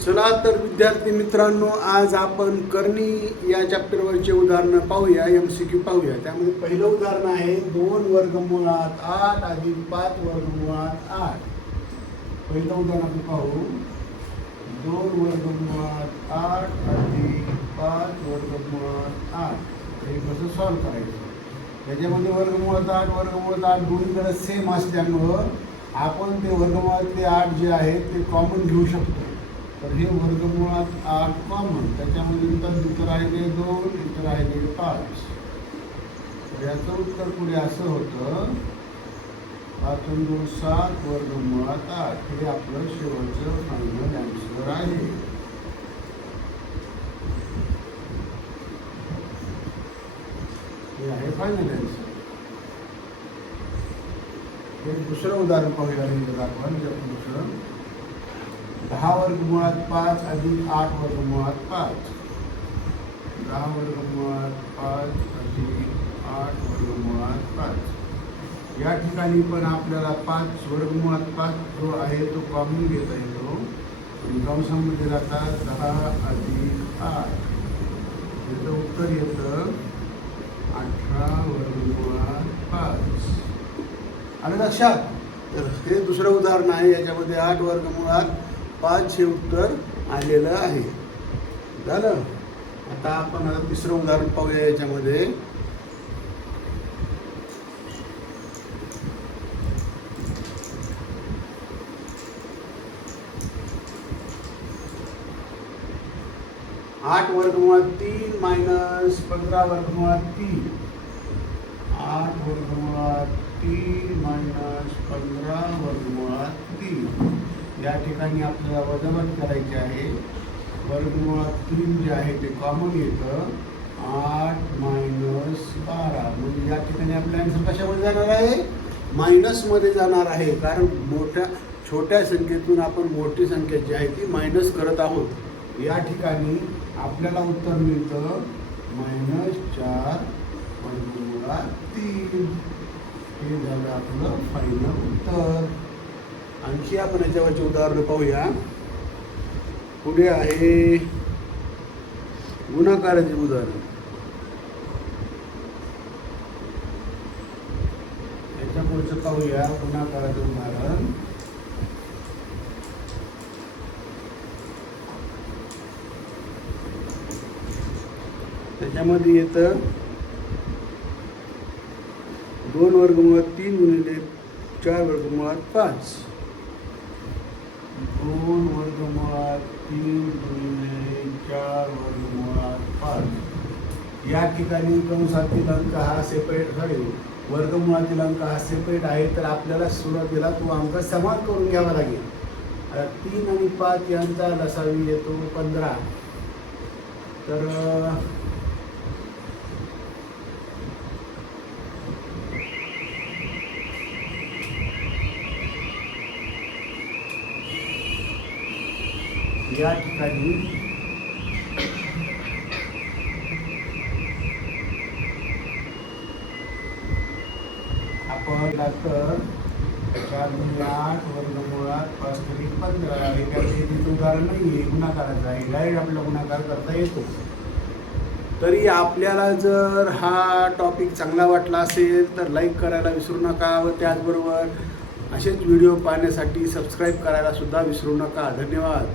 चला तर विद्यार्थी मित्रांनो, आज आपण करणी या चॅप्टरवरचे उदाहरणं पाहूया, MCQ पाहूया. त्यामध्ये पहिलं उदाहरण आहे 2 वर्गमुळात 8 अधिक 5 वर्गमुळात 8. पहिलं उदाहरण आपण पाहू. 2 वर्गमुळात 8 अधिक 5 वर्गमुळात 8. हे कसं सॉल्व करायचं? त्याच्यामध्ये वर्गमुळात 8 दोन्हीकडे सेम असल्यामुळं आपण ते वर्गमुळातले 8 जे आहेत ते कॉमन घेऊ शकतो. तर हे वर्गमुळात 8 कॉमन, त्याच्यामध्ये इथं राहिले 2, इथं राहिले 5. तर याचं उत्तर पुढे असं होतं 5 × 2 = 7 वर्गमुळात 8. हे आपलं शेवटचं फायनल आन्सर आहे. हे आहे फायनल आन्सर. हे दुसरं उदाहरण पाहूया. आपण दुसरं 10 वर्गमुळात 5 अधिक 8 वर्गमुळात 5. 10 वर्गमुळात 5 अधिक 8 वर्गमुळात 5. या ठिकाणी पण आपल्याला 5 वर्गमुळात 5 जो आहे तो कॉमन घेता येतो. कंसामध्ये जातात 10 अधिक 8. याचं उत्तर येतं 18 वर्गमुळात 5. आणि लक्षात, तर हे दुसरं उदाहरण आहे. याच्यामध्ये 8 वर्गमुळात 5 हे उत्तर आलेलं आहे. झालं. आता आपण तिसरं उदाहरण पाहूया. याच्यामध्ये आठ वर्गमुळात 3 मायनस 15 वर्गमुळात 3. 8 वर्गमुळात 3 मायनस 15 वर्गमुळात 3. या ठिकाणी आपल्याला वजाबाकी करायची आहे. वर्गमुळात 3 जे आहे ते कॉमन येतं. 8 मायनस 12. म्हणजे या ठिकाणी आपला आन्सर कशामध्ये जाणार आहे? मायनसमध्ये जाणार आहे. कारण छोट्या संख्येतून आपण मोठी संख्या जी आहे ती मायनस करत आहोत. या ठिकाणी आपल्याला उत्तर मिळतं -4 वर्गमुळात 3. हे झालं आपलं फायनल उत्तर. आणखी आपण याच्यावरचे उदाहरण पाहूया. पुढे आहे गुणाकाराचे उदाहरण. याच्या पुढचं पाहूया गुणाकाराचं उदाहरण. त्याच्यामध्ये येतं 2 वर्गमुळात 3 गुणिले 4 वर्गमुळात 5. 2 वर्गमुळात 3 गुणिले 4 वर्गमुळात 5. या ठिकाणी कंसातील अंक हा सेपरेट वर्गमुळातील अंक हा सेपरेट आहे. तर आपल्याला सुरुवातीला तो अंक समान करून घ्यावा लागेल. आता 3 आणि 5 यांचा लसावी येतो 15. तर या ठिकाणी आपण 4 × 8 वर्गमुळात 5 × 15. हे काही उदाहरण नाही आहे, गुणाकाराचं आहे. डायरेक्ट आपल्याला गुणाकार करता येतो. तरी आपल्याला जर हा टॉपिक चांगला वाटला असेल तर लाईक करायला विसरू नका व त्याचबरोबर असेच व्हिडिओ पाहण्यासाठी सबस्क्राईब करायला सुद्धा विसरू नका. धन्यवाद.